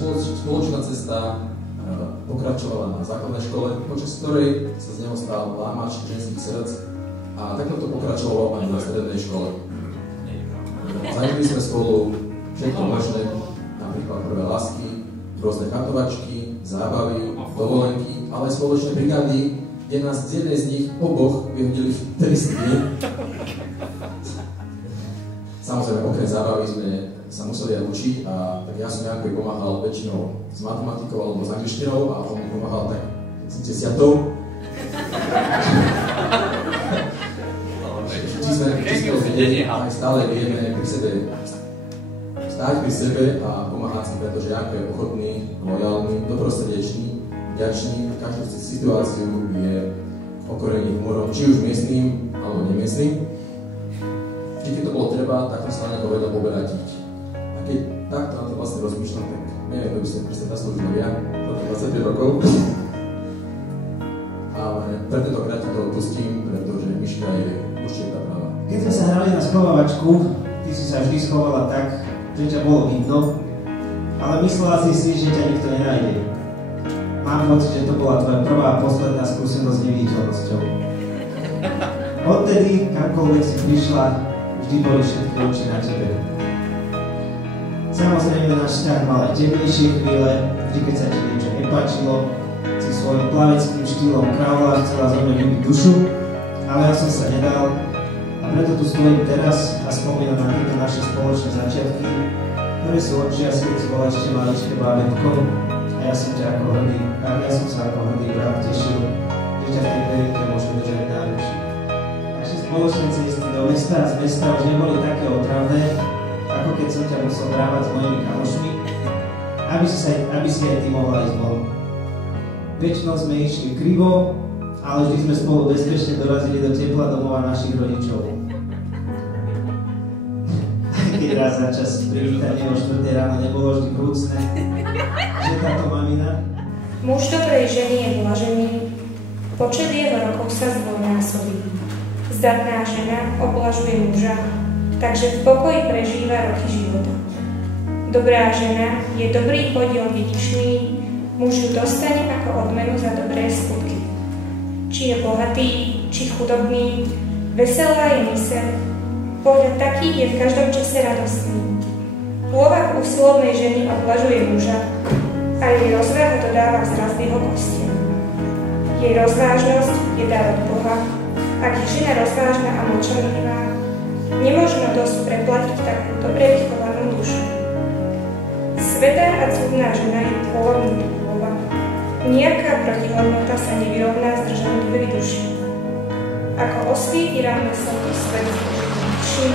spoločná cesta pokračovala na základnej škole, počas ktorej sa z neho stal lámač ženských srdc a takto to pokračovalo aj na strednej škole. Zažili sme spolu všetko možné, napríklad prvé lásky, rôzne chatovačky, zábavy, dovolenky, ale aj spoločné brigády, kde nás z jednej z nich oboch vyhodili v trestný deň. Samozrejme, okrem zábavy sme sa museli aj učiť a tak ja som Jankovi pomáhal väčšinou s matematikou alebo s angličtinou a on mi pomáhal tak s desiatou. Vždy sme vedeli a stále vieme pri sebe stáť pri sebe a pomáhať si, pretože Janko je ochotný, lojálny, dobrosrdečný, vďačný, každú situáciu je okorený humorom, či už miestnym alebo nemiestnym. Vždy, keď to bolo treba, tak to sa na neho vedel obrátiť. A keď takto na to vlastne rozmýšľam, tak neviem, kto by som presne zaslúžil ja, toto 25 rokov. Ale pre tentokrát to odpustím, pretože Miška je určite tá práva. Keď sme sa hrali na schovávačku, ty si sa vždy schovala tak, že ťa bolo vidno, ale myslela si, že ťa nikto nenájde. Mám pocit, že to bola tvoja prvá a posledná skúsenosť s neviditeľnosťou. Odtedy, kamkoľvek si prišla, vždy boli všetky oči na tebe. Samozrejme, náš vzťah mal aj temnejšie chvíle, vždy keď sa ti niečo nepáčilo, si svojím plaveckým štýlom kráľa chcela zo mňa vybiť dušu, ale ja som sa nedal a preto tu stojím teraz a spomínam na tieto naše spoločné začiatky, ktoré sú odčias, keď si bola ešte maličké bábätko a ja som sa ako hrdý brat tešil, že ťa v tej verike môžem držať na ruči. Naše spoločné cesty do mesta a z mesta už neboli také otravné, ako keď som ťa musel brávať s mojimi kamošmi, aby si aj ty mohla ísť von. Väčšinou sme išli krivo, ale vždy sme spolu bezpečne dorazili do tepla domova našich rodičov. Keď raz za čas privítanie o 4 ráno nebolo vždy vrúcne, že táto mamina. Muž dobrej ženy je blažený, počet jeho rokov sa zdvojnásobí. Zdatná žena oblažuje muža, takže v pokoji prežíva roky života. Dobrá žena je dobrý podiel dedičný, muž ju dostane ako odmenu za dobré skutky. Či je bohatý, či chudobný, veselá je myseľ, pohľad takých je v každom čase radostný. Pôvab usilovnej ženy oblažuje muža a jej rozváha dodáva vzrast jeho kostiam. Jej rozvážnosť je dar od Boha. Ak je žena rozvážna a mlčanlivá, nemožno dosť preplatiť takú dobre vychovanú dušu. Svätá a cudná žena je pôvodný pôvab. Nijaká protihodnota sa nevyrovná s držaním duši. Ako osvíti ráno slnko svet duši,